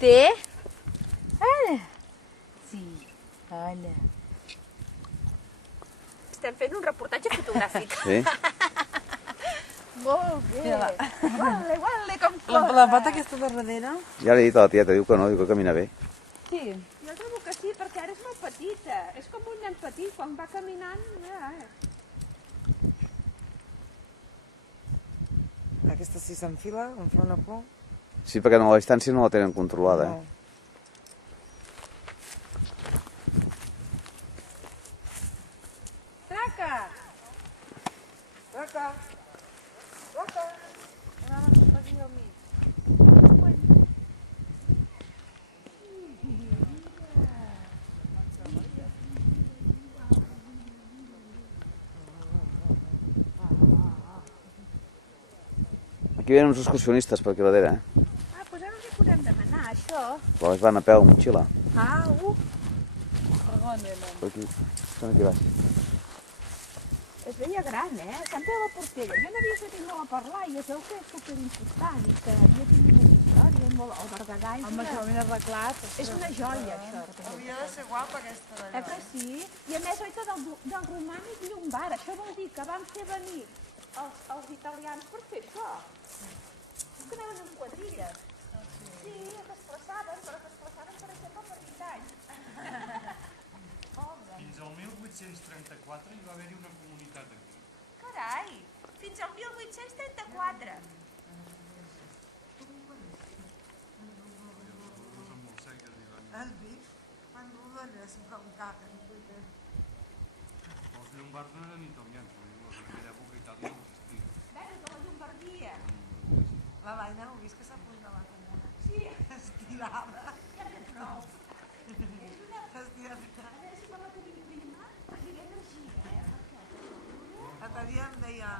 Té? Ara? Sí, hola. Estem fent un reportatge fotogràfic. Sí? Molt bé. Guale, com corre. La pata aquesta de darrere? Ja l'he dit a la tieta, diu que no, diu que camina bé. Sí. Jo trobo que sí, perquè ara és molt petita. És com un nen petit, quan va caminant... Aquesta sí s'enfila, em fa una por. Sí, perquè a la distància no la tenen controlada. No. Traca! Traca! Traca! Anava a dir al mig. Aquí venen uns excursionistes per aquí darrere, eh? Ah, doncs ara els hi podem demanar, això. Però ells van a peu amb motxilla. Ah, Per aquí. Són aquí baix. es veia gran, Sant Pere de la Portella. Jo n'havia sentit molt a parlar i es veu que és superimportant i que havia tingut una història molt... El Berguedà és Home, això ben arreglat. és una joia, això. Hauria de ser guapa aquesta d'allà. Que sí? I a més, oita, del romànic llombard. Això vol dir que van fer venir els italians per fer això. És que anaven en quadrilles. Sí, es desplaçaven, però es desplaçaven, per exemple, per 20 anys. Fins al 1834 hi va haver-hi una comunitat aquí. Carai, fins al 1834. Són molt seques i van... Has vist? Fan rodolles com caquen. Els llombards no eren italians, però en aquella època Itàlia no existia. Veus, de la Llombardia. La Laina, heu vist que s'ha apuntat com una Sí, estirada? ja n'hi ha prou. Estirada. A veure si per la tenim prima, li ve energia, L'altre dia em deia,